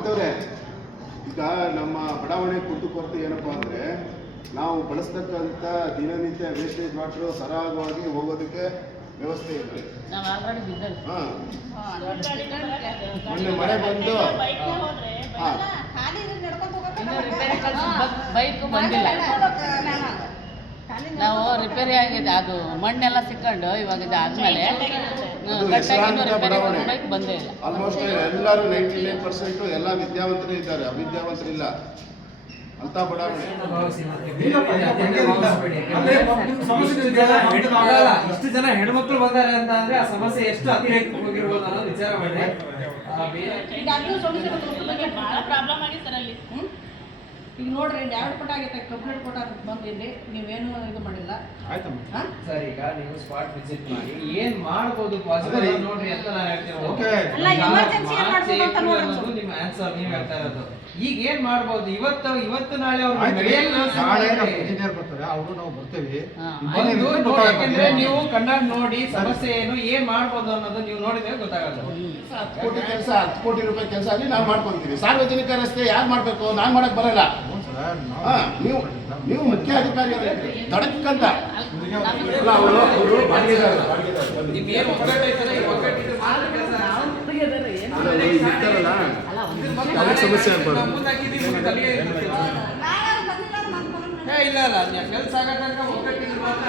ಅಮಿತವ್ರೆ, ಈಗ ನಮ್ಮ ಬಡಾವಣೆ ಕುಂದುಕೊರತೆ ಏನಪ್ಪಾ ಅಂದರೆ ನಾವು ಬಳಸ್ತಕ್ಕಂಥ ದಿನನಿತ್ಯ ವೇಸ್ಟೇಜ್ ವಾಟ್ರು ಸರಾಗವಾಗಿ ಹೋಗೋದಕ್ಕೆ ವ್ಯವಸ್ಥೆ ಇದೆ. ಮೊನ್ನೆ ಮಳೆ ಬಂದು ಬೈಕು ಬಂದಿಲ್ಲ, ನಾವು ರಿಪೇರಿ ಆಗಿದೆ, ಅದು ಮಣ್ಣೆಲ್ಲ ಸಿಕ್ಕೊಂಡು ಇವಾಗ ಇದಾದ್ಮೇಲೆ ಬೈಕ್ ಬಂದೇ ಇಲ್ಲ. ಆಲ್ಮೋಸ್ಟ್ ಎಲ್ಲರೂ 99% ಎಲ್ಲ ವಿದ್ಯಾವಂತರೇ ಇದ್ದಾರೆ, ಅವಿದ್ಯಾವಂತರಿಲ್ಲ ಅಂತ ಬಡಾವಣೆ. ಇಷ್ಟು ಜನ ಹೆಣ್ಮಕ್ಳು ಬಂದಾರೆ ಅಂತ ಅಂದ್ರೆ ಆ ಸಮಸ್ಯೆ ಎಷ್ಟು ಅತಿರೇಕ ಹೋಗಿರ್ಬೋದು ಅನ್ನೋದು ವಿಚಾರ ಮಾಡಿ. ಈಗ ನೋಡ್ರಿ ಎರಡು ಪಟ ಆಗೈತೆ, ಕಂಪ್ಲೇಂಟ್ ಕೊಟ್ಟಾಗ ಬಂದಿಲ್ಲಿ ನೀವೇನು ಇದು ಮಾಡಿಲ್ಲ. ಸರ್, ಈಗ ನೀವು ಸ್ಪಾಟ್ ವಿಸಿಟ್ ಮಾಡಿ ಏನ್ ಮಾಡ್ಬೋದು ಪಾಸಿಬಲ್ ನೋಡ್ರಿ ಅಂತ ನಾನು ಹೇಳ್ತೀನಿ. ನಿಮ್ಮ ಆನ್ಸರ್ ನೀವು ಹೇಳ್ತಾ ಇರೋದು. ಈಗ ಏನ್ ಮಾಡ್ಬೋದು ಇವತ್ತು ನಾಳೆ ಅವ್ರು ಇಂಜಿನಿಯರ್ ಬರ್ತಾರೆ, ಅವರು ನಾವು ಬರ್ತೇವೆ. ಯಾಕಂದ್ರೆ ನೀವು ಕಣ್ಣಾಡ್ ನೋಡಿ ಸಮಸ್ಯೆ ಏನು ಏನ್ ಮಾಡ್ಬೋದು ಅನ್ನೋದು ನೀವು ನೋಡಿದ್ರೆ ಗೊತ್ತಾಗಲ್ಲ. 10 ಕೋಟಿ ಕೆಲಸ, 10 ಕೋಟಿ ರೂಪಾಯಿ ಕೆಲಸ ಅಲ್ಲಿ ನಾವು ಮಾಡ್ಕೊಂತೀವಿ. ಸಾರ್ವಜನಿಕ ರಸ್ತೆ ಯಾರು ಮಾಡ್ಬೇಕು? ನಾನು ಮಾಡಕ್ ಬರಲ್ಲ. ನೀವು ಮುಖ್ಯ ಅಧಿಕಾರಿ ದಡಕ್ಕಂತ ಸಮಸ್ಯೆ ಇಲ್ಲ ಕೆಲಸ ಆಗೋ ತನಕ ಒಗ್ಗಟ್ಟಿದ್ರೆ ಮಾತ್ರ.